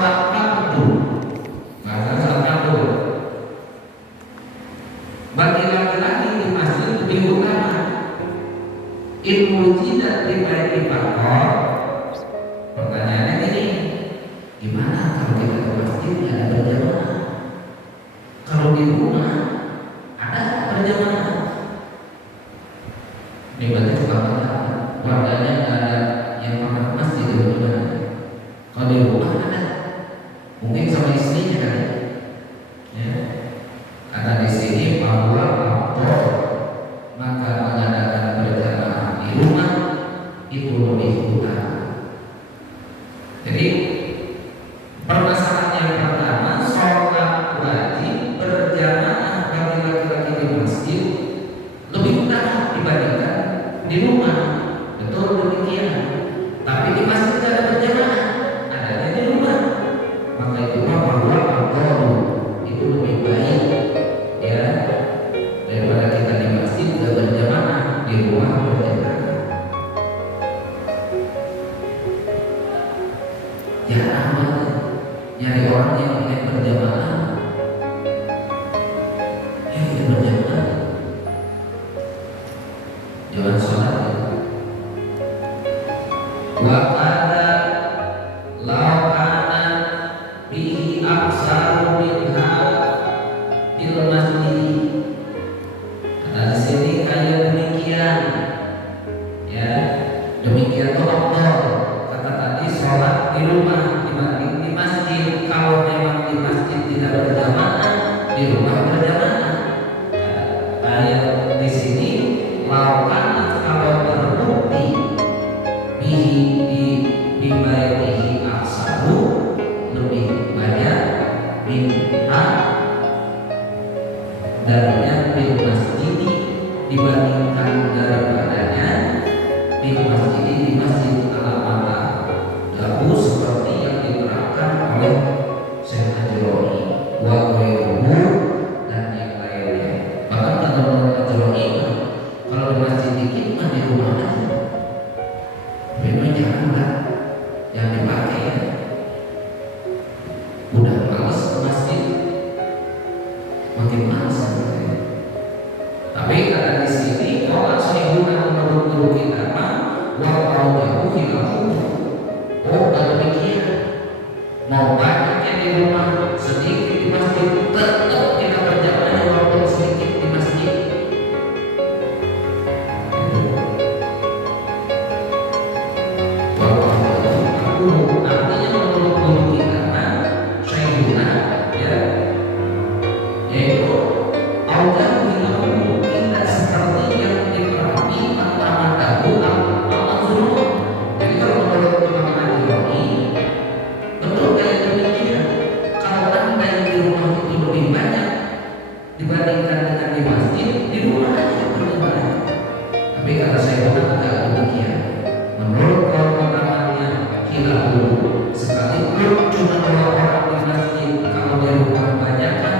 Sabtu, bahasa Sabtu. Bagi laki-laki di masjid lebih utama ilmu tidak diberi faktor. Pertanyaannya ini, gimana kalau kita ke masjid ada berjamaah? Kalau di rumah ada berjamaah? Ini berarti kebanyakan warganya nggak ada yang pernah ke masjid itu gimana? Kalau di rumah ada, mungkin sama istrinya kan? Ya, kata di sini bahwa faktor maka mengadakan berjamaah di rumah itu lebih utama. Jadi permasalahan yang pertama, sholat wajib berjamaah bagi laki-laki di masjid lebih utama dibandingkan di rumah. Betul demikian. Tapi di masjid tidak ada berjamaah, adanya di rumah. Maka itu bahwa al-qadru itu lebih baik ya daripada kita di masjid tidak berjamaah, di rumah berjamaah. Ya amat nyari orang yang ingin berjamaah, ingin berjamaah, jangan sholat ya. Wakada laukana bihi aksaru minha bil masjid. Kata di sini kayak demikian, ya demikian tuh afdal. Kata tadi sholat di rumah dibanding di masjid. Kalau memang di masjid tidak berjamaah, di rumah berjamaah. Kayak di sini laukana kalau terbukti bihi di baitihi aksaru lebih banyak minha darinya bil masjid dibandingkan daripadanya bil masjid di masjid alamata jauh seperti yang diterapkan oleh Syekh Ajuroni wa ghairuhu dan yang lainnya. Bahkan kata Ajuroni kalau di masjid dikit mah di rumah aja. Memang janganlah yang dipakai ya. Udah males ke masjid, makin males ya. Tapi kata di sini kalau saya guna menurut guru kita mah wa'audahu hilahu. Oh kalau demikian, mau banyaknya di rumah, sedikit di masjid, tetap kita berjamaah walaupun sedikit di masjid. Artinya menurut guru kita mah saya guna ya, yaitu audahu hilahu tidak seperti yang dipahami Imam Dahulu al-Mazrur. Jadi kalau menurut Imam Ajuroni betul kayak demikian. Kalau anda yang di rumah itu lebih banyak dibandingkan dengan di masjid, di rumah aja berjamaah. Tapi kata saya bukan tidak demikian. Menurut kaum utamanya hilahu, sekalipun cuma 2 orang di masjid, kalau di rumah banyak kan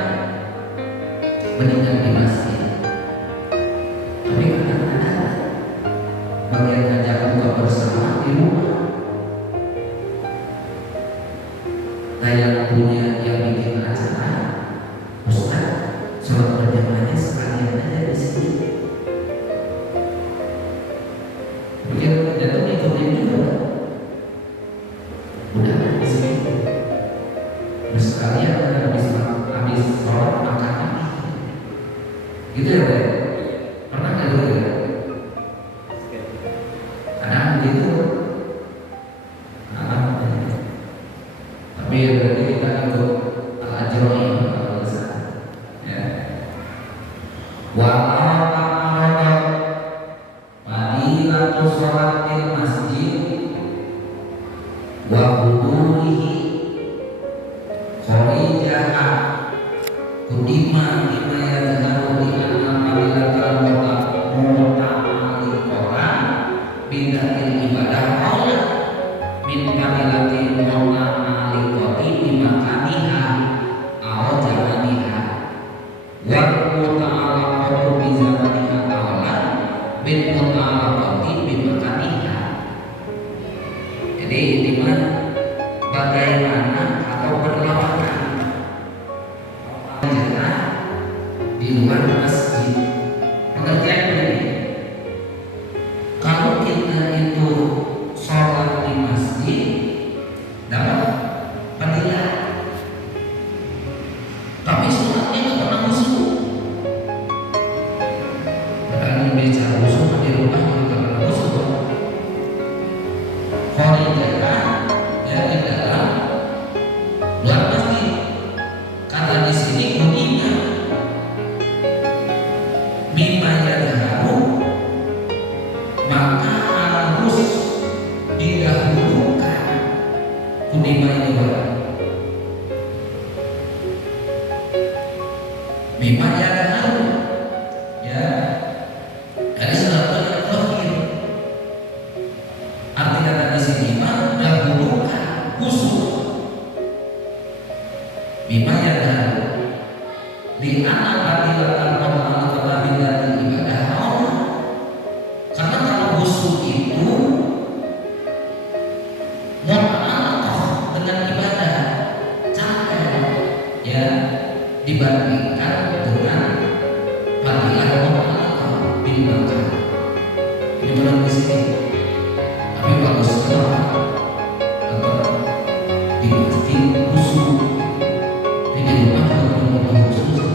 mendingan di masjid. Tapi kadang-kadang bagian ngajak buka bersama di rumah. Nah yang punya yang bikin acara, Ustaz, sholat berjamaahnya sekalian aja di sini. Bikin jatuh ikutin juga. Udah di sini. Terus sekalian habis sholat makan lagi. Gitu ya, Pak? Pernah nggak gitu ya? Kadang gitu. Tapi berarti kita ikut al-Ajuroni kalau bisa. Ya. Wa'ala fadilatu sholatil masjid wa hudurihi kharijaha kudima lima yadharu li anna fadilatal muta'alil Quran bidatil ibadah Allah min fadilatil muta'alil qati bimakaniha aw jamaniha wa muta'alaqatu bi zamaniha awlan bin muta'alaqati bimakaniha. Jadi intinya bagaimana luar masjid. Pengertian ini, kalau kita itu sholat di masjid dapat fadilah, tapi sholatnya nggak pernah khusyuk. Padahal bicara khusyuk di rumah juga nggak pernah khusyuk. Kharijaah ya di dalam luar masjid, karena di sini bunyinya mimma yadharu, maka harus didahulukan kunima ini barang mimma yadharu ya dari sebabnya yang terakhir. Arti kata di sini mah dahulukan khusus mimma yadharu di anak fadilah ibadah Allah. Karena kalau khusyuk itu mu'alaqah dengan ibadah capek ya, dibandingkan dengan fadilah mu'alaqah bil makan. Ini benar di sini, tapi bagus kenapa? Di masjid khusyuk, di rumah juga khusyuk.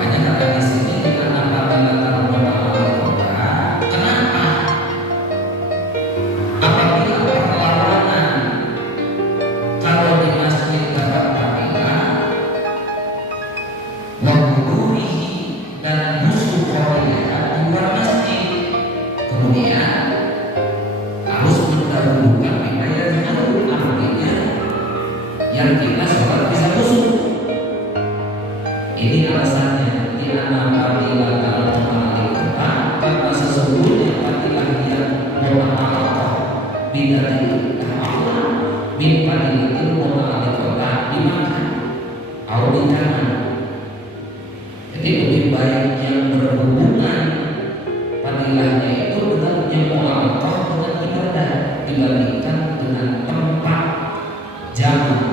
Makanya kata di sini anak fadilah mu'alaqah. Kenapa? Apabila perlawanan kalau di masjid dapat fadilah, wahudurihi dan musuh khawiyah di luar masjid, kemudian harus mendahulukan wilayah dahulu, artinya yang kita sholat bisa khusyuk. Ini alasannya di anak fadilah dalam mu'alaqah, karena sesungguhnya fadilah yang mu'alaqah bidatil ta'ala min fadilatil mu'alaqah dimakan atau ditangan. Jadi lebih baik yang berhubungan fadilahnya itu dengan yang mu'alaqah dengan ibadah dibandingkan dengan tempat jamak